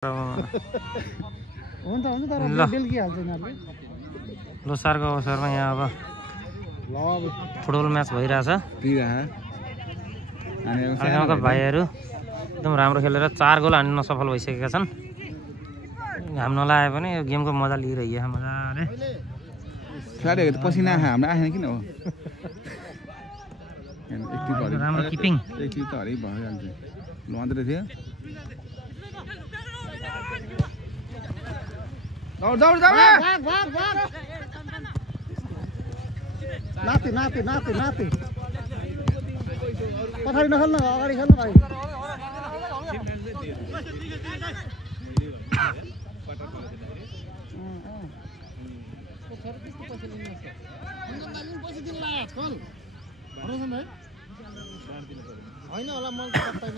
हुन्छ हुन्छ तर बेलुकी हाल्छ यिनीहरूले लोसारको अवसरमा यहाँ अब फुटबल म्याच भइरहेछ। गाउँका भाइहरू एकदम राम्रो खेलेर 4 गोल हान्न सफल भइसकेका छन्। घाम नलाए पनि यो गेमको मजा लिइरहेको छ मजाले। खेलाडीहरु त पसिना हाम्रो आएन किन हो? राम्रो किपिङ एकटिभ त हरेक भइहाल्छ। लन्द्रे थियो। दौड दौड दौड भाग नाति नाति नाति नाति पछाडि नखेल्नु अगाडि खेल्नु भाइ। होइन होला मैले त पत्दैन।